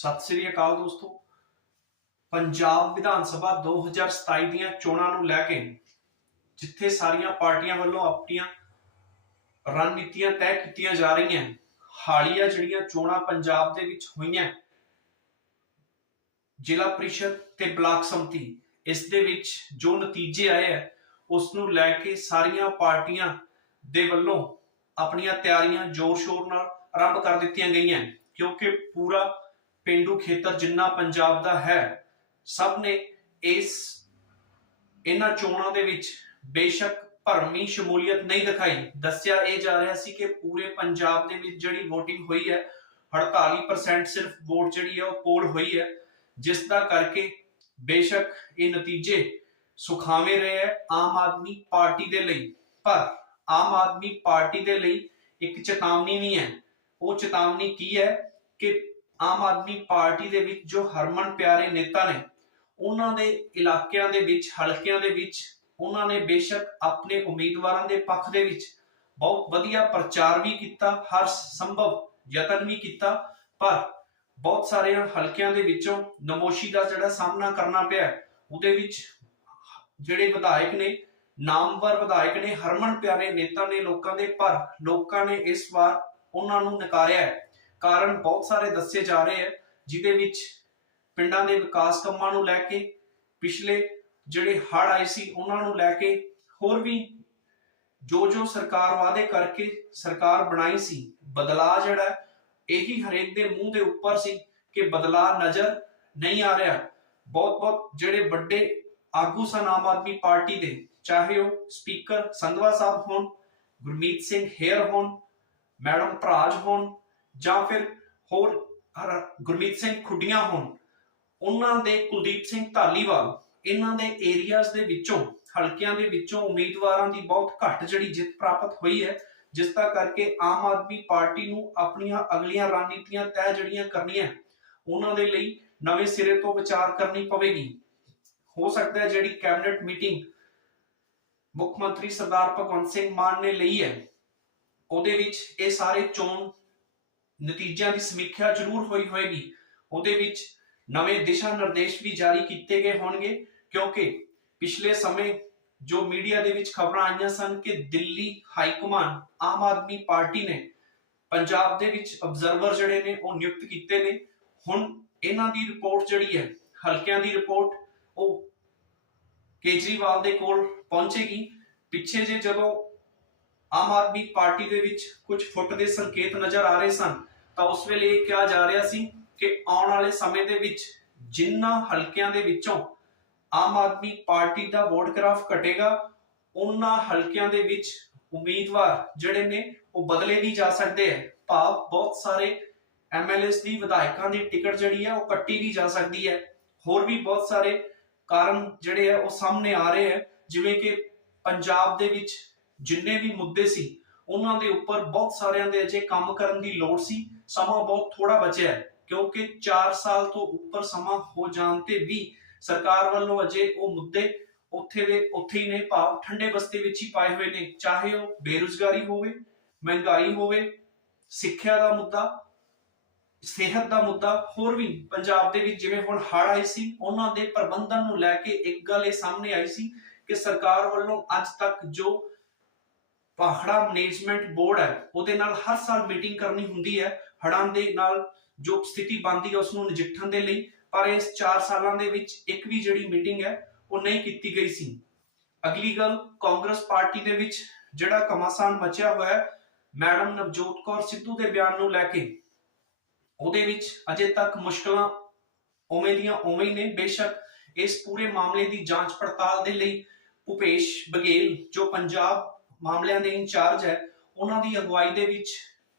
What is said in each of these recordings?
ਸਤਿ ਸ੍ਰੀ ਅਕਾਲ ਦੋਸਤੋ। ਪੰਜਾਬ ਵਿਧਾਨ ਸਭਾ 2027 ਦੀਆਂ ਚੋਣਾਂ ਨੂੰ ਲੈ ਕੇ ਜਿੱਥੇ ਸਾਰੀਆਂ ਪਾਰਟੀਆਂ ਵੱਲੋਂ ਆਪਣੀਆਂ ਰਣਨੀਤੀਆਂ ਤੈਅ ਕੀਤੀਆਂ ਜਾ ਰਹੀਆਂ, ਹਾਲੀਆ ਜਿਹੜੀਆਂ ਚੋਣਾਂ ਪੰਜਾਬ ਦੇ ਵਿੱਚ ਹੋਈਆਂ, ਜ਼ਿਲ੍ਹਾ ਪ੍ਰੀਸ਼ਦ ਤੇ ਬਲਾਕ ਸੰਮਤੀ, ਇਸ ਦੇ ਵਿੱਚ ਜੋ ਨਤੀਜੇ ਆਏ ਹੈ ਉਸ ਨੂੰ ਲੈ ਕੇ ਸਾਰੀਆਂ ਪਾਰਟੀਆਂ ਦੇ ਵੱਲੋਂ ਆਪਣੀਆਂ ਤਿਆਰੀਆਂ ਜ਼ੋਰ-ਸ਼ੋਰ ਨਾਲ ਆਰੰਭ ਕਰ ਦਿੱਤੀਆਂ ਗਈਆਂ, ਕਿਉਂਕਿ ਪੂਰਾ ਪਿੰਡੂ ਖੇਤਰ ਜਿੰਨਾ ਪੰਜਾਬ ਦਾ ਹੈ, ਸਭ ਨੇ ਇਸ ਇਹਨਾਂ ਚੋਣਾਂ ਦੇ ਵਿੱਚ ਬੇਸ਼ੱਕ ਭਰਮੀ ਸ਼ਮੂਲੀਅਤ ਨਹੀਂ ਦਿਖਾਈ। ਦੱਸਿਆ ਇਹ ਜਾ ਰਿਹਾ ਸੀ ਕਿ ਪੂਰੇ ਪੰਜਾਬ ਦੇ ਵਿੱਚ ਜਿਹੜੀ VOTING ਹੋਈ ਹੈ 48% ਸਿਰਫ ਵੋਟ ਜਿਹੜੀ ਹੈ ਉਹ ਪੋਲ ਹੋਈ ਹੈ, ਜਿਸ ਦਾ ਕਰਕੇ ਬੇਸ਼ੱਕ ਇਹ ਨਤੀਜੇ ਸੁਖਾਵੇਂ ਰਹੇ ਹੈ ਆਮ ਆਦਮੀ ਪਾਰਟੀ ਦੇ ਲਈ। ਪਰ ਆਮ ਆਦਮੀ ਪਾਰਟੀ ਦੇ ਲਈ ਇੱਕ ਚੇਤਾਵਨੀ ਵੀ ਹੈ। ਉਹ ਚੇਤਾਵਨੀ ਕੀ ਹੈ ਕਿ ਆਮ ਆਦਮੀ ਪਾਰਟੀ ਦੇ ਵਿੱਚ ਜੋ ਹਰਮਨ ਪਿਆਰੇ ਨੇਤਾ ਨੇ, ਉਹਨਾਂ ਦੇ ਇਲਾਕਿਆਂ ਦੇ ਵਿੱਚ, ਹਲਕਿਆਂ ਦੇ ਵਿੱਚ, ਉਹਨਾਂ ਨੇ ਬੇਸ਼ੱਕ ਆਪਣੇ ਉਮੀਦਵਾਰਾਂ ਦੇ ਪੱਖ ਦੇ ਵਿੱਚ ਬਹੁਤ ਵਧੀਆ ਪ੍ਰਚਾਰ ਵੀ ਕੀਤਾ, ਹਰ ਸੰਭਵ ਯਤਨ ਵੀ ਕੀਤਾ, ਪਰ ਬਹੁਤ ਸਾਰੇ ਹਲਕਿਆਂ ਦੇ ਵਿੱਚੋਂ ਨਮੋਸ਼ੀ ਦਾ ਜਿਹੜਾ ਸਾਹਮਣਾ ਕਰਨਾ ਪਿਆ, ਉਹਦੇ ਵਿੱਚ ਜਿਹੜੇ ਵਿਧਾਇਕ ਨੇ, ਨਾਮਵਰ ਵਿਧਾਇਕ ਨੇ, ਹਰਮਨ ਪਿਆਰੇ ਨੇਤਾ ਨੇ ਲੋਕਾਂ ਦੇ, ਪਰ ਲੋਕਾਂ ਨੇ ਇਸ ਵਾਰ ਉਹਨਾਂ ਨੂੰ ਨਕਾਰਿਆ ਹੈ। ਕਾਰਨ ਬਹੁਤ ਸਾਰੇ ਦੱਸੇ ਜਾ ਰਹੇ ਹੈ ਜਿਦੇ ਵਿੱਚ ਪਿੰਡਾਂ ਦੇ ਵਿਕਾਸ ਕੰਮਾਂ ਨੂੰ ਲੈ ਕੇ, ਪਿਛਲੇ ਜਿਹੜੇ ਹੜ੍ਹ ਆਏ ਸੀ, ਉਹਨਾਂ ਨੂੰ ਲੈ ਕੇ ਹੋਰ ਵੀ ਜੋ ਜੋ ਸਰਕਾਰ ਵਾਅਦੇ ਕਰਕੇ ਸਰਕਾਰ ਬਣਾਈ ਸੀ, ਬਦਲਾਅ ਜਿਹੜਾ, ਇਹੀ ਹਰੇਕ ਦੇ ਮੂੰਹ ਦੇ ਉੱਪਰ ਸੀ ਕਿ ਬਦਲਾਅ ਨਜ਼ਰ ਨਹੀਂ ਆ ਰਿਹਾ। ਬਹੁਤ ਬਹੁਤ ਜਿਹੜੇ ਵੱਡੇ ਆਗੂ ਸਨ ਆਮ ਆਦਮੀ ਪਾਰਟੀ ਦੇ, ਚਾਹੇ ਉਹ ਸਪੀਕਰ ਸੰਧਵਾ ਸਾਹਿਬ ਹੋਣ, ਗੁਰਮੀਤ ਸਿੰਘ ਹੇਰ ਹੋਣ, ਮੈਡਮ ਭਰਾਜ ਹੋਣ ਜਾਂ ਫਿਰ ਹੋਰ ਗੁਰਮੀਤ ਸਿੰਘ ਖੁੱਡੀਆਂ ਹੋਣ, ਉਹਨਾਂ ਦੇ ਕੁਲਦੀਪ ਸਿੰਘ ਧਾਲੀਵਾਲ, ਇਹਨਾਂ ਦੇ ਏਰੀਆਜ਼ ਦੇ ਵਿੱਚੋਂ, ਹਲਕਿਆਂ ਦੇ ਵਿੱਚੋਂ ਉਮੀਦਵਾਰਾਂ ਦੀ ਬਹੁਤ ਘੱਟ ਜਿਹੜੀ ਜਿੱਤ ਪ੍ਰਾਪਤ ਹੋਈ ਹੈ, ਜਿਸ ਦਾ ਕਰਕੇ ਆਮ ਆਦਮੀ ਪਾਰਟੀ ਨੂੰ ਆਪਣੀਆਂ ਅਗਲੀਆਂ ਰਣਨੀਤੀਆਂ ਤੈਅ ਜਿਹੜੀਆਂ ਕਰਨੀਆਂ, ਉਹਨਾਂ ਦੇ ਲਈ ਨਵੇਂ ਸਿਰੇ ਤੋਂ ਵਿਚਾਰ ਕਰਨੀ ਪਵੇਗੀ। ਹੋ ਸਕਦਾ ਹੈ ਜਿਹੜੀ ਕੈਬਨਿਟ ਮੀਟਿੰਗ ਮੁੱਖ ਮੰਤਰੀ ਸਰਦਾਰ ਭਗਵੰਤ ਸਿੰਘ ਮਾਨ ਨੇ ਲਈ ਹੈ, ਉਹਦੇ ਵਿੱਚ ਇਹ ਸਾਰੇ ਚੋਣ ਨਤੀਜਿਆਂ ਦੀ ਸਮੀਖਿਆ ਜ਼ਰੂਰ ਹੋਈ ਹੋਏਗੀ। ਉਹਦੇ ਵਿੱਚ ਨਵੇਂ ਦਿਸ਼ਾ ਨਿਰਦੇਸ਼ ਵੀ ਜਾਰੀ ਕੀਤੇ ਗਏ ਹੋਣਗੇ, ਕਿਉਂਕਿ ਪਿਛਲੇ ਸਮੇਂ ਜੋ ਮੀਡੀਆ ਦੇ ਵਿੱਚ ਖਬਰਾਂ ਆਈਆਂ ਸਨ ਕਿ Delhi high command, Aam Aadmi party ਨੇ ਪੰਜਾਬ ਦੇ ਵਿੱਚ ਅਬਜ਼ਰਵਰ ਜਿਹੜੇ ਨੇ, ਉਹ ਨਿਯੁਕਤ ਕੀਤੇ ਨੇ। ਹੁਣ ਇਹਨਾਂ ਦੀ ਰਿਪੋਰਟ ਜਿਹੜੀ ਹੈ, ਹਲਕਿਆਂ ਦੀ ਰਿਪੋਰਟ, ਉਹ ਕੇਜਰੀਵਾਲ ਦੇ ਕੋਲ ਪਹੁੰਚੇਗੀ। ਪਿੱਛੇ ਜੇ ਜਦੋਂ ਆਮ ਆਦਮੀ ਪਾਰਟੀ ਦੇ ਵਿੱਚ ਕੁਝ ਫੁੱਟ ਦੇ ਸੰਕੇਤ ਨਜ਼ਰ ਆ ਰਹੇ ਸਨ ਤਾਂ ਉਸ ਵੇਲੇ ਇਹ ਕਿਹਾ ਜਾ ਰਿਹਾ ਸੀ ਕਿ ਆਉਣ ਵਾਲੇ ਸਮੇਂ ਦੇ ਵਿੱਚ ਜਿੰਨਾ ਹਲਕਿਆਂ ਦੇ ਵਿੱਚੋਂ ਆਮ ਆਦਮੀ ਪਾਰਟੀ ਦਾ ਵੋਟ ਗ੍ਰਾਫ ਘਟੇਗਾ, ਉਹਨਾਂ ਹਲਕਿਆਂ ਦੇ ਵਿੱਚ ਉਮੀਦਵਾਰ ਜਿਹੜੇ ਨੇ ਉਹ ਬਦਲੇ ਵੀ ਜਾ ਸਕਦੇ ਹੈ। ਭਾਵ ਬਹੁਤ ਸਾਰੇ ਐਮਐਲਏਸ ਦੀ ਵਿਧਾਇਕਾਂ ਦੀ ਟਿਕਟ ਜਿਹੜੀ ਹੈ ਉਹ ਕੱਟੀ ਵੀ ਜਾ ਸਕਦੀ ਹੈ। ਹੋਰ ਵੀ ਬਹੁਤ ਸਾਰੇ ਕਾਰਨ ਜਿਹੜੇ ਆ ਉਹ ਸਾਹਮਣੇ ਆ ਰਹੇ ਹੈ। ਜਿਵੇਂ ਕਿ ਪੰਜਾਬ ਦੇ ਵਿੱਚ ਜਿੰਨੇ ਵੀ ਮੁੱਦੇ ਸੀ ਉਹਨਾਂ ਦੇ ਉੱਪਰ ਬਹੁਤ ਸਾਰਿਆਂ ਦੇ ਅਜੇ ਕੰਮ ਕਰਨ ਦੀ ਲੋੜ ਸੀ। ਸਮਾਂ ਬਹੁਤ ਥੋੜਾ ਬਚਿਆ ਹੈ, ਕਿਉਂਕਿ 4 ਸਾਲ ਤੋਂ ਉੱਪਰ ਸਮਾਂ ਹੋ ਜਾਣ ਤੇ ਵੀ ਸਰਕਾਰ ਵੱਲੋਂ ਅਜੇ ਉਹ ਮੁੱਦੇ ਉੱਥੇ ਦੇ, ਉੱਥੇ ਹੀ ਨੇ, ਭਾਵ ਠੰਡੇ ਬਸਤੇ ਵਿੱਚ ਹੀ ਪਾਏ ਹੋਏ ਨੇ। ਚਾਹੇ ਉਹ ਬੇਰੁਜ਼ਗਾਰੀ ਹੋਵੇ, ਮਹਿੰਗਾਈ ਹੋਵੇ, ਸਿੱਖਿਆ ਦਾ ਮੁੱਦਾ, ਸਿਹਤ ਦਾ ਮੁੱਦਾ, ਹੋਰ ਵੀ ਪੰਜਾਬ ਦੇ ਵਿੱਚ ਜਿਵੇਂ ਹੁਣ ਹੜ੍ਹ ਆਈ ਸੀ, ਉਹਨਾਂ ਦੇ ਪ੍ਰਬੰਧਨ ਨੂੰ ਲੈ ਕੇ ਇੱਕ ਗੱਲ ਇਹ ਸਾਹਮਣੇ ਆਈ ਸੀ ਕਿ ਸਰਕਾਰ ਵੱਲੋਂ ਅੱਜ ਤੱਕ ਜੋ ਪਾਖੜਾ ਮੈਨੇਜਮੈਂਟ ਬੋਰਡ ਹੈ, ਉਹਦੇ ਨਾਲ ਹਰ ਸਾਲ ਮੀਟਿੰਗ ਕਰਨੀ ਹੁੰਦੀ ਹੈ, ਹੜ੍ਹਾਂ ਦੇ ਨਾਲ ਜੋ ਸਥਿਤੀ ਬਣਦੀ ਹੈ ਉਸ ਨੂੰ ਨਜਿੱਠਣ ਦੇ ਲਈ, ਪਰ ਇਸ 4 ਸਾਲਾਂ ਦੇ ਵਿੱਚ ਇੱਕ ਵੀ ਜਿਹੜੀ ਮੀਟਿੰਗ ਹੈ, ਉਹ ਨਹੀਂ ਕੀਤੀ ਗਈ ਸੀ। ਅਗਲੀ ਗੱਲ, ਕਾਂਗਰਸ ਪਾਰਟੀ ਦੇ ਵਿੱਚ ਜਿਹੜਾ ਕਮਾਸਾਨ ਮਚਿਆ ਹੋਇਆ ਹੈ, ਮੈਡਮ ਨਵਜੋਤ ਕੌਰ ਸਿੱਧੂ ਦੇ ਬਿਆਨ ਨੂੰ ਲੈ ਕੇ, ਉਹਦੇ ਵਿੱਚ ਅਜੇ ਤੱਕ ਮੁਸ਼ਕਲਾਂ ਉਵੇਂ ਦੀਆਂ ਉਵੇਂ ਹੀ ਨੇ। ਬੇਸ਼ੱਕ ਇਸ ਪੂਰੇ ਮਾਮਲੇ ਦੀ ਜਾਂਚ ਪੜਤਾਲ ਦੇ ਲਈ ਭੁਪੇਸ਼ ਬਘੇਲ, ਜੋ ਪੰਜਾਬ ਮਾਮਲਿਆਂ ਦੇ ਇੰਚਾਰਜ ਹੈ, ਉਹਨਾਂ ਦੀ ਅਗਵਾਈ ਦੇ ਵਿੱਚ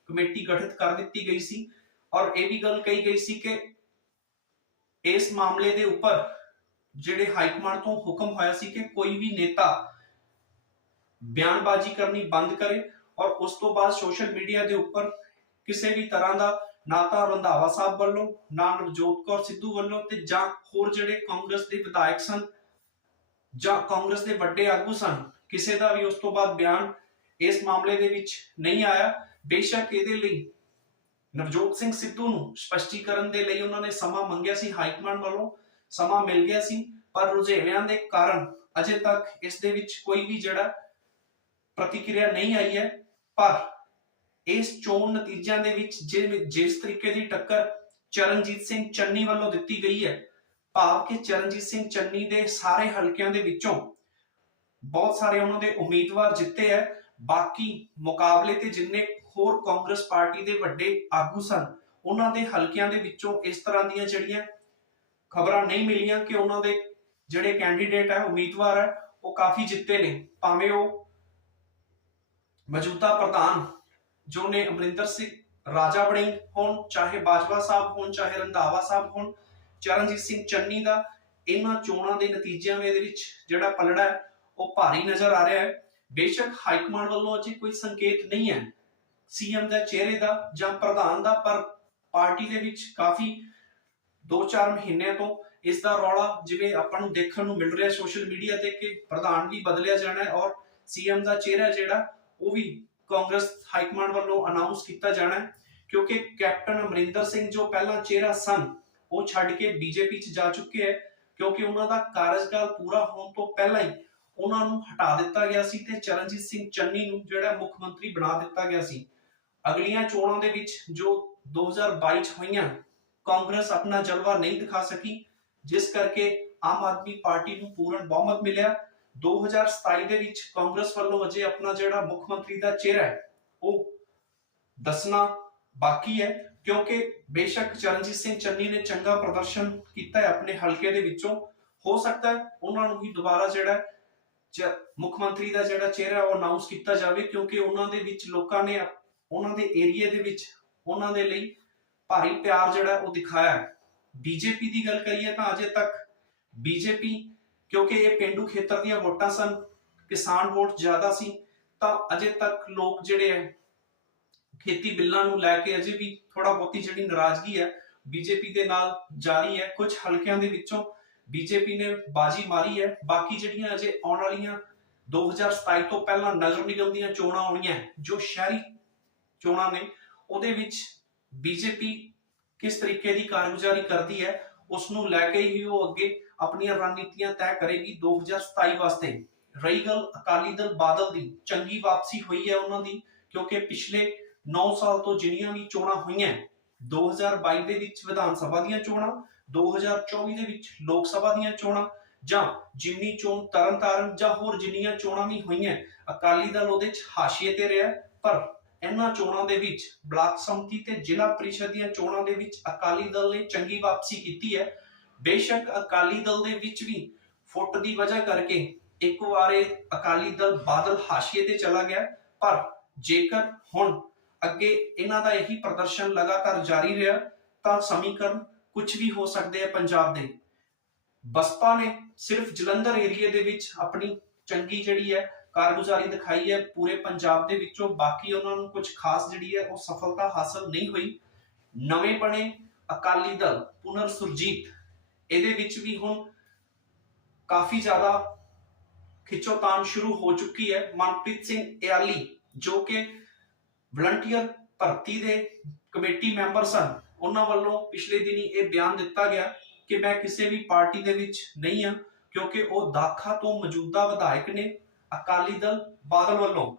ਕਮੇਟੀ ਗਠਿਤ ਕਰ ਦਿੱਤੀ ਗਈ ਸੀ ਔਰ ਇਹ ਵੀ ਗੱਲ ਕਹੀ ਗਈ ਸੀ ਕਿ ਇਸ ਮਾਮਲੇ ਦੇ ਉੱਪਰ ਜਿਹੜੇ ਹਾਈ ਤੋਂ ਹੁਕਮ ਹੋਇਆ ਸੀ ਕਿ ਕੋਈ ਵੀ ਨੇਤਾ ਬਿਆਨਬਾਜ਼ੀ ਕਰਨੀ ਬੰਦ ਕਰੇ ਔਰ ਉਸ ਤੋਂ ਬਾਅਦ ਸੋਸ਼ਲ ਮੀਡੀਆ ਦੇ ਉੱਪਰ ਕਿਸੇ ਵੀ ਤਰ੍ਹਾਂ ਦਾ ਨਾ ਤਾਂ ਰੰਧਾਵਾ ਸਾਹਿਬ ਵੱਲੋਂ, ਨਾ ਨਵਜੋਤ ਕੌਰ ਸਿੱਧੂ ਵੱਲੋਂ ਤੇ ਜਾਂ ਹੋਰ ਜਿਹੜੇ ਕਾਂਗਰਸ ਦੇ ਵਿਧਾਇਕ ਸਨ ਜਾਂ ਕਾਂਗਰਸ ਦੇ ਵੱਡੇ ਆਗੂ ਸਨ ਕਿਸੇ ਦਾ ਵੀ ਉਸ ਤੋਂ ਬਾਅਦ ਬਿਆਨ ਇਸ ਮਾਮਲੇ ਦੇ ਵਿੱਚ ਨਹੀਂ ਆਇਆ, ਬੇਸ਼ੱਕ ਇਹਦੇ ਲਈ ਨਵਜੋਤ ਸਿੰਘ ਸਿੱਧੂ ਨੂੰ ਸਪਸ਼ਟੀਕਰਨ ਦੇ ਲਈ ਉਹਨਾਂ ਨੇ ਸਮਾਂ ਮੰਗਿਆ ਸੀ, ਹਾਈ ਕਮਾਂਡ ਵੱਲੋਂ ਸਮਾਂ ਮਿਲ ਗਿਆ ਸੀ, ਪਰ ਰੁਝੇਵਿਆਂ ਦੇ ਕਾਰਨ ਅਜੇ ਤੱਕ ਇਸ ਦੇ ਵਿੱਚ ਕੋਈ ਵੀ ਜਿਹੜਾ ਪ੍ਰਤੀਕਿਰਿਆ ਨਹੀਂ ਆਈ ਹੈ, ਪਰ ਇਸ ਚੋਣ ਨਤੀਜਿਆਂ ਦੇ ਵਿੱਚ ਜਿਸ ਤਰੀਕੇ ਦੀ ਟੱਕਰ ਚਰਨਜੀਤ ਸਿੰਘ ਚੰਨੀ ਵੱਲੋਂ ਦਿੱਤੀ ਗਈ ਹੈ, ਭਾਵ ਕਿ ਚਰਨਜੀਤ ਸਿੰਘ ਚੰਨੀ ਦੇ ਸਾਰੇ ਹਲਕਿਆਂ ਦੇ ਵਿੱਚੋਂ ਬਹੁਤ ਸਾਰੇ ਉਹਨਾਂ ਦੇ ਉਮੀਦਵਾਰ ਜਿੱਤੇ ਹੈ। ਬਾਕੀ ਮੁਕਾਬਲੇ ਤੇ ਜਿੰਨੇ ਹੋਰ ਕਾਂਗਰਸ ਪਾਰਟੀ ਦੇ ਵੱਡੇ ਆਗੂ ਸਨ, ਉਹਨਾਂ ਦੇ ਹਲਕਿਆਂ ਦੇ ਵਿੱਚੋਂ ਇਸ ਤਰ੍ਹਾਂ ਦੀਆਂ ਜਿਹੜੀਆਂ ਖਬਰਾਂ ਨਹੀਂ ਮਿਲੀਆਂ ਕਿ ਉਹਨਾਂ ਦੇ ਜਿਹੜੇ ਕੈਂਡੀਡੇਟ ਹੈ, ਉਮੀਦਵਾਰ ਹੈ, ਉਹ ਕਾਫੀ ਜਿੱਤੇ ਨੇ। ਭਾਵੇਂ ਉਹ ਮੌਜੂਦਾ ਪ੍ਰਧਾਨ ਜੋ ਨੇ ਅਮਰਿੰਦਰ ਸਿੰਘ ਰਾਜਾ ਬਣੀ ਹੋਣ, ਚਾਹੇ ਬਾਜਵਾ ਸਾਹਿਬ ਹੋਣ, ਚਾਹੇ ਰੰਧਾਵਾ ਸਾਹਿਬ ਹੋਣ, ਚਰਨਜੀਤ ਸਿੰਘ ਚੰਨੀ ਦਾ ਇਹਨਾਂ ਚੋਣਾਂ ਦੇ ਨਤੀਜਿਆਂ ਦੇ ਵਿੱਚ ਜਿਹੜਾ ਪਲੜਾ ਹੈ ਉਹ ਭਾਰੀ ਨਜ਼ਰ ਆ ਰਿਹਾ ਹੈ। ਬੇਸ਼ੱਕ ਹਾਈ ਕਮਾਂਡ ਵੱਲੋਂ ਅਜੇ ਕੋਈ ਸੰਕੇਤ ਨਹੀਂ ਹੈ। ਸੀਐਮ ਦਾ ਚਿਹਰੇ ਦਾ ਜਾਂ ਪ੍ਰਧਾਨ ਦਾ, ਪਰ ਪਾਰਟੀ ਦੇ ਵਿੱਚ ਕਾਫੀ 2-4 ਮਹੀਨਿਆਂ ਤੋਂ ਇਸ ਦਾ ਰੌਲਾ ਜਿਵੇਂ ਆਪਾਂ ਨੂੰ ਦੇਖਣ ਨੂੰ ਮਿਲ ਰਿਹਾ ਸੋਸ਼ਲ ਮੀਡੀਆ ਤੇ ਕਿ ਪ੍ਰਧਾਨ ਵੀ ਬਦਲਿਆ ਜਾਣਾ ਹੈ ਔਰ ਸੀਐਮ ਦਾ ਚਿਹਰਾ ਜਿਹੜਾ, ਉਹ ਵੀ ਕਾਂਗਰਸ ਹਾਈਕਮਾਂਡ ਵੱਲੋਂ ਅਨਾਉਂਸ ਕੀਤਾ ਜਾਣਾ ਹੈ। ਕਿਉਂਕਿ ਕੈਪਟਨ ਅਮਰਿੰਦਰ ਸਿੰਘ ਜੋ ਪਹਿਲਾਂ ਚਿਹਰਾ ਸਨ, ਉਹ ਛੱਡ ਕੇ ਬੀਜੇਪੀ 'ਚ ਜਾ ਚੁੱਕੇ ਹੈ। ਕਿਉਂਕਿ ਉਹਨਾਂ ਦਾ ਕਾਰਜਕਾਲ ਪੂਰਾ ਹੋਣ ਤੋਂ ਪਹਿਲਾਂ ਹੀ ਉਹਨਾਂ ਨੂੰ ਹਟਾ ਦਿੱਤਾ ਗਿਆ ਸੀ ਤੇ ਚਰਨਜੀਤ ਸਿੰਘ ਚੰਨੀ ਨੂੰ ਜਿਹੜਾ ਮੁੱਖ ਮੰਤਰੀ ਬਣਾ ਦਿੱਤਾ ਗਿਆ ਸੀ। ਅਗਲੀਆਂ ਚੋਣਾਂ ਦੇ ਵਿੱਚ ਜੋ 2022 ਚ ਹੋਈਆਂ, ਕਾਂਗਰਸ ਆਪਣਾ ਜਲਵਾ ਨਹੀਂ ਦਿਖਾ ਸਕੀ, ਜਿਸ ਕਰਕੇ ਆਮ ਆਦਮੀ ਪਾਰਟੀ ਨੂੰ ਪੂਰਨ ਬਹੁਮਤ ਮਿਲਿਆ। 2027 ਦੇ ਵਿੱਚ ਕਾਂਗਰਸ ਵੱਲੋਂ ਅਜੇ ਆਪਣਾ ਜਿਹੜਾ ਮੁੱਖ ਮੰਤਰੀ ਦਾ ਚਿਹਰਾ ਹੈ, ਉਹ ਦੱਸਣਾ ਬਾਕੀ ਹੈ, ਕਿਉਂਕਿ ਬੇਸ਼ੱਕ ਚਰਨਜੀਤ ਸਿੰਘ ਚੰਨੀ ਨੇ ਚੰਗਾ ਪ੍ਰਦਰਸ਼ਨ ਕੀਤਾ ਹੈ ਆਪਣੇ ਹਲਕੇ ਦੇ ਵਿੱਚੋਂ। ਹੋ ਸਕਦਾ ਹੈ ਉਹਨਾਂ ਨੂੰ ਹੀ ਦੁਬਾਰਾ ਜਿਹੜਾ ਮੁੱਖ ਮੰਤਰੀ ਦਾ ਜਿਹੜਾ ਚਿਹਰਾ ਉਹ ਅਨਾਉਂਸ ਕੀਤਾ ਜਾਵੇ ਕਿਉਂਕਿ ਉਹਨਾਂ ਦੇ ਵਿੱਚ ਲੋਕਾਂ ਨੇ ਉਹਨਾਂ ਦੇ ਏਰੀਆ ਦੇ ਵਿੱਚ ਉਹਨਾਂ ਦੇ ਲਈ ਭਾਰੀ ਪਿਆਰ ਜਿਹੜਾ ਉਹ ਦਿਖਾਇਆ ਹੈ। ਬੀਜੇਪੀ ਦੀ ਗੱਲ ਕਰੀਏ ਤਾਂ ਅਜੇ ਤੱਕ ਬੀਜੇਪੀ ਕਿਉਂਕਿ ਇਹ ਪਿੰਡੂ ਖੇਤਰ ਦੀਆਂ ਵੋਟਾਂ ਸਨ, ਕਿਸਾਨ ਵੋਟ ਜ਼ਿਆਦਾ ਸੀ, ਤਾਂ ਅਜੇ ਤੱਕ ਲੋਕ ਜਿਹੜੇ ਹੈ, ਖੇਤੀ ਬਿੱਲਾਂ ਨੂੰ ਲੈ ਕੇ ਅਜੇ ਵੀ ਥੋੜਾ ਬਹੁਤੀ ਜਿਹੜੀ ਨਾਰਾਜ਼ਗੀ ਹੈ ਬੀਜੇਪੀ ਦੇ ਨਾਲ ਜਾਰੀ ਹੈ। ਕੁਝ ਹਲਕਿਆਂ ਦੇ ਵਿੱਚੋਂ ਬੀਜੇਪੀ ਨੇ ਬਾਜੀ ਮਾਰੀ ਹੈ। ਬਾਕੀ ਜਿਹੜੀਆਂ ਅਜੇ ਆਉਣ ਵਾਲੀਆਂ 2027 ਤੋਂ ਪਹਿਲਾਂ ਨਗਰ ਨਿਗਮ ਦੀਆਂ ਚੋਣਾਂ ਆਉਣੀਆਂ ਜੋ ਸ਼ਹਿਰੀ ਚੋਣਾਂ ਨੇ, ਉਹਦੇ ਵਿੱਚ ਬੀਜੇਪੀ ਕਿਸ ਤਰੀਕੇ ਦੀ ਕਾਰਗੁਜ਼ਾਰੀ ਕਰਦੀ ਹੈ ਉਸ ਨੂੰ ਲੈ ਕੇ ਹੀ ਉਹ ਅੱਗੇ ਆਪਣੀਆਂ ਰਣਨੀਤੀਆਂ ਤੈਅ ਕਰੇਗੀ 2027 ਵਾਸਤੇ। ਰਹੀ ਗੱਲ ਅਕਾਲੀ ਦਲ ਬਾਦਲ ਦੀ, ਚੰਗੀ ਵਾਪਸੀ ਹੋਈ ਹੈ ਉਹਨਾਂ ਦੀ, ਕਿਉਂਕਿ ਪਿਛਲੇ 9 ਸਾਲ ਤੋਂ ਜਿੰਨੀਆਂ ਵੀ ਚੋਣਾਂ ਹੋਈਆਂ 2022 ਦੇ ਵਿੱਚ ਵਿਧਾਨ ਸਭਾ ਦੀਆਂ ਚੋਣਾਂ 2024 ਦੇ ਵਿੱਚ ਲੋਕ ਸਭਾ ਦੀਆਂ ਚੋਣਾਂ ਜਾਂ ਜਿੰਨੀ ਚੋਣ ਤਰਨਤਾਰਨ ਜਾਂ ਹੋਰ ਜਿੰਨੀਆਂ ਚੋਣਾਂ ਵੀ ਹੋਈਆਂ, ਅਕਾਲੀ ਦਲ ਉਹਦੇ ਚ ਹਾਸ਼ੀਏ ਤੇ ਰਿਹਾ, ਪਰ ਇਹਨਾਂ ਚੋਣਾਂ ਦੇ ਵਿੱਚ ਬਲਾਕ ਸੰਮਤੀ ਤੇ ਜ਼ਿਲ੍ਹਾ ਪ੍ਰੀਸ਼ਦ ਦੀਆਂ ਚੋਣਾਂ ਦੇ ਵਿੱਚ ਅਕਾਲੀ ਦਲ ਨੇ ਚੰਗੀ ਵਾਪਸੀ ਕੀਤੀ ਹੈ। ਬੇਸ਼ੱਕ ਅਕਾਲੀ ਦਲ ਦੇ ਵਿੱਚ ਵੀ ਫੁੱਟ ਦੀ ਵਜ੍ਹਾ ਕਰਕੇ ਇੱਕ ਵਾਰੇ ਅਕਾਲੀ ਦਲ ਬਾਦਲ ਹਾਸ਼ੀਏ ਤੇ ਚਲਾ ਗਿਆ, ਪਰ ਜੇਕਰ ਹੁਣ ਅੱਗੇ ਇਹਨਾਂ ਦਾ ਇਹੀ ਪ੍ਰਦਰਸ਼ਨ ਲਗਾਤਾਰ ਜਾਰੀ ਰਿਹਾ, ਤਾਂ ਸਮੀਕਰਨ ਕੁਝ ਵੀ ਹੋ ਸਕਦੇ ਆ ਪੰਜਾਬ ਦੇ। ਬਸਪਾ ਨੇ ਸਿਰਫ ਜਲੰਧਰ ਏਰੀਆ ਦੇ ਵਿੱਚ ਆਪਣੀ ਚੰਗੀ ਜਿਹੜੀ ਹੈ ਕਾਰਗੁਜ਼ਾਰੀ ਦਿਖਾਈ ਹੈ। ਪੂਰੇ ਪੰਜਾਬ ਦੇ ਵਿੱਚੋਂ ਬਾਕੀ ਉਹਨਾਂ ਨੂੰ ਕੁਝ ਖਾਸ ਜਿਹੜੀ ਹੈ ਉਹ ਸਫਲਤਾ ਹਾਸਲ ਨਹੀਂ ਹੋਈ। ਨਵੇਂ ਬਣੇ ਅਕਾਲੀ ਦਲ ਪੁਨਰ ਸੁਰਜੀਤ, ਇਹਦੇ ਵਿੱਚ ਵੀ ਹੁਣ ਕਾਫੀ ਜ਼ਿਆਦਾ ਖਿੱਚੋਤਾਣ ਸ਼ੁਰੂ ਹੋ ਚੁੱਕੀ ਹੈ। ਮਨਪ੍ਰੀਤ ਸਿੰਘ ਇਆਲੀ ਜੋ ਕਿ ਵਲੰਟੀਅਰ ਭਰਤੀ ਦੇ ਕਮੇਟੀ ਮੈਂਬਰ ਸਨ। ਉਹਨਾਂ ਵੱਲੋਂ ਪਿਛਲੇ ਦਿਨੀ ਇਹ ਬਿਆਨ ਦਿੱਤਾ ਗਿਆ ਕਿ ਮੈਂ ਕਿਸੇ ਵੀ ਪਾਰਟੀ ਦੇ ਵਿੱਚ ਨਹੀਂ ਹਾਂ, ਕਿਉਂਕਿ ਉਹ ਦਾਖਾ ਤੋਂ ਮੌਜੂਦਾ ਵਿਧਾਇਕ ਨੇ, ਅਕਾਲੀ ਦਲ ਬਾਦਲ ਵੱਲੋਂ।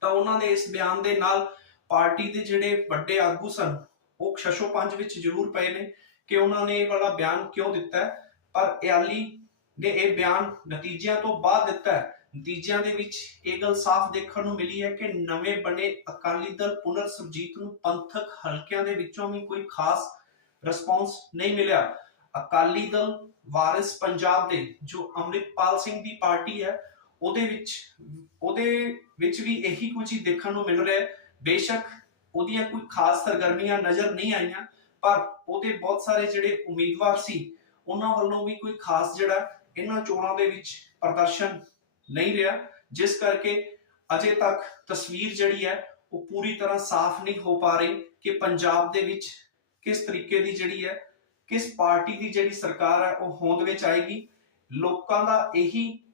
ਤਾਂ ਉਹਨਾਂ ਦੇ ਇਸ ਬਿਆਨ ਦੇ ਨਾਲ ਪਾਰਟੀ ਦੇ ਜਿਹੜੇ ਵੱਡੇ ਆਗੂ ਸਨ, ਉਹ ਸ਼ਸ਼ੋ ਪੰਜ ਵਿੱਚ ਜ਼ਰੂਰ ਪਏ ਨੇ ਕਿ ਉਹਨਾਂ ਨੇ ਇਹ ਵਾਲਾ ਬਿਆਨ ਕਿਉਂ ਦਿੱਤਾ ਹੈ। ਪਰ ਇਆਲੀ ਨੇ ਇਹ ਬਿਆਨ ਨਤੀਜਿਆਂ ਤੋਂ ਬਾਅਦ ਦਿੱਤਾ ਹੈ। ਨਤੀਜਿਆਂ ਦੇ ਵਿੱਚ ਇਹ ਗੱਲ ਸਾਫ਼ ਦੇਖਣ ਨੂੰ ਮਿਲੀ ਹੈ ਕਿ ਨਵੇਂ ਬਣੇ ਅਕਾਲੀ ਦਲ ਪੁਨਰ ਸੁਰਜੀਤ ਨੂੰ ਪੰਥਕ ਹਲਕਿਆਂ ਦੇ ਵਿੱਚੋਂ ਵੀ ਕੋਈ ਖਾਸ ਰਿਸਪੌਂਸ ਨਹੀਂ ਮਿਲਿਆ। ਅਕਾਲੀ ਦਲ ਵਾਰਿਸ ਪੰਜਾਬ ਦੇ, ਜੋ ਅੰਮ੍ਰਿਤਪਾਲ ਸਿੰਘ ਦੀ ਪਾਰਟੀ ਹੈ, ਉਹਦੇ ਵਿੱਚ ਉਹਦੇ ਵਿੱਚ ਵੀ ਇਹੀ ਕੁਝ ਹੀ ਦੇਖਣ ਨੂੰ ਮਿਲ ਰਿਹਾ ਹੈ। ਬੇਸ਼ੱਕ ਉਹਦੀਆਂ ਕੋਈ ਖਾਸ ਸਰਗਰਮੀਆਂ ਨਜ਼ਰ ਨਹੀਂ ਆਈਆਂ, ਪਰ ਉਹਦੇ ਬਹੁਤ ਸਾਰੇ ਜਿਹੜੇ ਉਮੀਦਵਾਰ ਸੀ, ਉਹਨਾਂ ਵੱਲੋਂ ਵੀ ਕੋਈ ਖਾਸ ਜਿਹੜਾ ਇਹਨਾਂ ਚੋਣਾਂ ਦੇ ਵਿੱਚ ਪ੍ਰਦਰਸ਼ਨ ਨਹੀਂ ਰਿਹਾ। ਜਿਸ ਕਰਕੇ ਅਜੇ ਤੱਕ ਤਸਵੀਰ ਜਿਹੜੀ ਹੈ, ਉਹ ਪੂਰੀ ਤਰ੍ਹਾਂ ਸਾਫ਼ ਨਹੀਂ ਹੋ ਪਾ ਰਹੀ ਕਿ ਪੰਜਾਬ ਦੇ ਵਿੱਚ ਕਿਸ ਤਰੀਕੇ ਦੀ ਜਿਹੜੀ ਹੈ, ਕਿਸ ਪਾਰਟੀ ਦੀ ਜਿਹੜੀ ਸਰਕਾਰ ਹੈ, ਉਹ ਹੋਂਦ ਵਿੱਚ ਆਏਗੀ। ਲੋਕਾਂ ਦਾ ਇਹੀ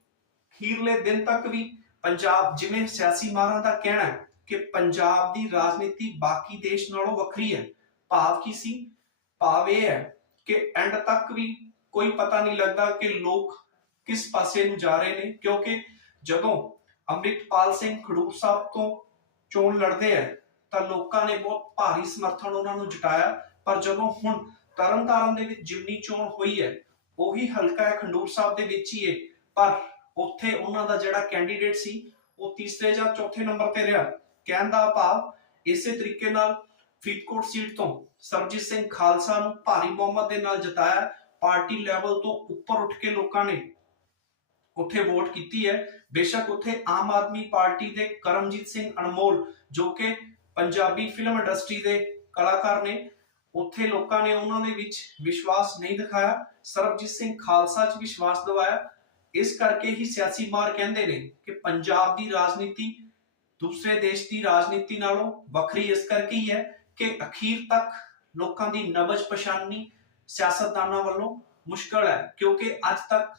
ਖੀਰਲੇ ਦਿਨ ਤੱਕ ਵੀ ਪੰਜਾਬ ਜਿਵੇਂ ਸਿਆਸੀ ਮਾਰਾਂ ਦਾ ਕਹਿਣਾ ਹੈ ਕਿ ਪੰਜਾਬ ਦੀ ਰਾਜਨੀਤੀ ਬਾਕੀ ਦੇਸ਼ ਨਾਲੋਂ ਵੱਖਰੀ ਹੈ। ਭਾਵ ਕੀ ਸੀ? ਭਾਵ ਇਹ ਹੈ ਕਿ ਐਂਡ ਤੱਕ ਵੀ ਕੋਈ ਪਤਾ ਨਹੀਂ ਲੱਗਦਾ ਕਿ ਲੋਕ ਕਿਸ ਪਾਸੇ ਨੂੰ ਜਾ ਰਹੇ ਨੇ? ਕਿਉਂਕਿ ਜਦੋਂ ਅੰਮ੍ਰਿਤਪਾਲ ਸਿੰਘ ਖਡੂਰ ਸਾਹਿਬ ਤੋਂ ਚੋਣ ਲੜਦੇ ਆ, ਤਾਂ ਲੋਕਾਂ ਨੇ ਬਹੁਤ ਭਾਰੀ ਸਮਰਥਨ ਉਹਨਾਂ ਨੂੰ ਜਟਾਇਆ। ਪਰ ਜਦੋਂ ਹੁਣ ਤਰਨਤਾਰਨ ਦੇ ਵਿੱਚ ਜਿਮਨੀ ਚੋਣ ਹੋਈ ਹੈ, ਉਹੀ ਹਲਕਾ ਹੈ ਖੰਡੂਰ ਸਾਹਿਬ ਦੇ ਵਿੱਚ ਹੀ ਹੈ। ਪਰ ਉੱਥੇ ਉਹਨਾਂ ਦਾ ਜਿਹੜਾ ਕੈਂਡੀਡੇਟ ਸੀ, ਉਹ ਤੀਸਰੇ ਜਾਂ ਚੌਥੇ ਨੰਬਰ ਤੇ ਰਿਹਾ। ਕਹਿਣ ਦਾ ਭਾਵ, ਇਸੇ ਤਰੀਕੇ ਨਾਲ ਫਰੀਦਕੋਟ ਸੀਟ ਤੋਂ ਸਰਬਜੀਤ ਸਿੰਘ ਖਾਲਸਾ ਨੂੰ ਭਾਰੀ ਬਹੁਮਤ ਦੇ ਨਾਲ ਜਿਤਾਇਆ। ਪਾਰਟੀ ਲੈਵਲ ਤੋਂ ਉੱਪਰ ਉੱਠ ਕੇ ਲੋਕਾਂ ਨੇ ਉੱਥੇ ਵੋਟ ਕੀਤੀ ਹੈ। ਬੇਸ਼ੱਕ ਉੱਥੇ ਆਮ ਆਦਮੀ ਪਾਰਟੀ ਦੇ ਕਰਮਜੀਤ ਸਿੰਘ ਅਨਮੋਲ, ਜੋ ਕਿ ਪੰਜਾਬੀ ਫਿਲਮ ਇੰਡਸਟਰੀ ਦੇ ਕਲਾਕਾਰ ਨੇ, ਉੱਥੇ ਲੋਕਾਂ ਨੇ ਉਹਨਾਂ ਦੇ ਵਿੱਚ ਵਿਸ਼ਵਾਸ ਨਹੀਂ ਦਿਖਾਇਆ। ਸਰਬਜੀਤ ਸਿੰਘ ਖਾਲਸਾ 'ਚ ਵਿਸ਼ਵਾਸ ਦਿਵਾਇਆ। ਇਸ ਕਰਕੇ ਹੀ ਸਿਆਸੀ ਮਾਰ ਕਹਿੰਦੇ ਨੇ ਕਿ ਪੰਜਾਬ ਦੀ ਰਾਜਨੀਤੀ ਦੂਸਰੇ ਦੇਸ਼ ਦੀ ਰਾਜਨੀਤੀ ਨਾਲੋਂ ਵੱਖਰੀ ਇਸ ਕਰਕੇ ਹੀ ਹੈ ਕਿ ਅਖੀਰ ਤੱਕ ਲੋਕਾਂ ਦੀ ਨਬਜ ਪਛਾਣਨੀ ਸਿਆਸਤਦਾਨਾਂ ਵੱਲੋਂ ਮੁਸ਼ਕਲ ਹੈ, ਕਿਉਂਕਿ ਅੱਜ ਤੱਕ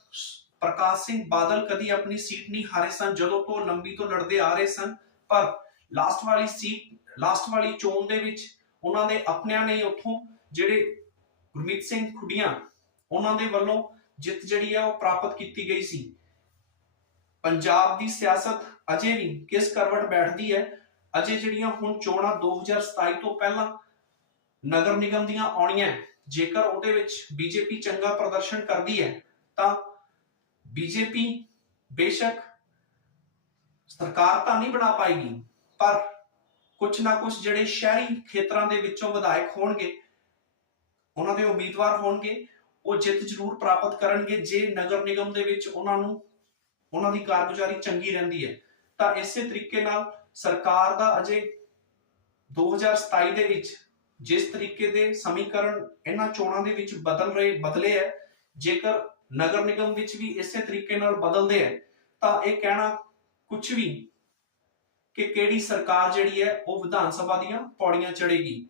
ਪ੍ਰਕਾਸ਼ ਸਿੰਘ ਬਾਦਲ ਕਦੀ ਆਪਣੀ ਸੀਟ ਨਹੀਂ ਹਾਰੇ ਸਨ, ਜਦੋਂ ਤੋਂ ਲੰਬੀ ਤੋਂ ਲੜਦੇ ਆ ਰਹੇ ਸਨ। ਪਰ ਲਾਸਟ ਵਾਲੀ ਸੀਟ ਲਾਸਟ ਵਾਲੀ ਚੋਣ ਦੇ ਵਿੱਚ ਉਹਨਾਂ ਦੇ ਆਪਣਿਆਂ ਨੇ ਉੱਥੋਂ ਜਿਹੜੇ ਗੁਰਮੀਤ ਸਿੰਘ ਖੁੱਡੀਆਂ, ਉਹਨਾਂ ਦੇ ਵੱਲੋਂ ਜਿੱਤ ਜਿਹੜੀ ਹੈ ਉਹ ਪ੍ਰਾਪਤ ਕੀਤੀ ਗਈ ਸੀ। ਪੰਜਾਬ ਦੀ ਸਿਆਸਤ ਅਜੇ ਵੀ ਕਿਸ ਕਰਵਟ ਬੈਠਦੀ ਹੈ? ਅਜੇ ਜਿਹੜੀਆਂ ਹੁਣ ਚੋਣਾਂ 2027 ਤੋਂ ਪਹਿਲਾਂ ਨਗਰ ਨਿਗਮ ਦੀਆਂ ਆਉਣੀਆਂ, ਜੇਕਰ ਉਹਦੇ ਵਿੱਚ ਬੀਜੇਪੀ ਚੰਗਾ ਪ੍ਰਦਰਸ਼ਨ ਕਰਦੀ ਹੈ, ਤਾਂ ਬੀਜੇਪੀ ਬੇਸ਼ੱਕ ਸਰਕਾਰ ਤਾਂ ਨਹੀਂ ਬਣਾ ਪਾਏਗੀ, ਪਰ ਕੁਝ ਨਾ ਕੁਝ ਜਿਹੜੇ ਸ਼ਹਿਰੀ ਖੇਤਰਾਂ ਦੇ ਵਿੱਚੋਂ ਵਿਧਾਇਕ ਹੋਣਗੇ, ਉਹਨਾਂ ਦੇ ਉਮੀਦਵਾਰ ਹੋਣਗੇ, ਉਹ ਜਿੱਤ ਜ਼ਰੂਰ ਪ੍ਰਾਪਤ ਕਰਨਗੇ, ਜੇ ਨਗਰ ਨਿਗਮ ਦੇ ਵਿੱਚ ਉਹਨਾਂ ਨੂੰ, ਉਹਨਾਂ ਦੀ ਕਾਰਗੁਜ਼ਾਰੀ ਚੰਗੀ ਰਹਿੰਦੀ ਹੈ, ਤਾਂ ਇਸੇ ਤਰੀਕੇ ਨਾਲ ਸਰਕਾਰ ਦਾ ਅਜੇ 2027 ਦੇ ਵਿੱਚ ਜਿਸ ਤਰੀਕੇ ਦੇ ਸਮੀਕਰਨ ਇਹਨਾਂ ਚੋਣਾਂ ਦੇ ਵਿੱਚ ਬਦਲ ਰਹੇ, ਬਦਲੇ ਹੈ, ਜੇਕਰ ਨਗਰ ਨਿਗਮ ਵਿੱਚ ਵੀ ਇਸੇ ਤਰੀਕੇ ਨਾਲ ਬਦਲਦੇ ਹੈ ਤਾਂ ਇਹ ਕਹਿਣਾ ਕੁਝ ਵੀ ਕਿ ਕਿਹੜੀ ਸਰਕਾਰ ਜਿਹੜੀ ਹੈ ਉਹ ਵਿਧਾਨ ਸਭਾ ਦੀਆਂ ਪੌੜੀਆਂ ਚੜੇਗੀ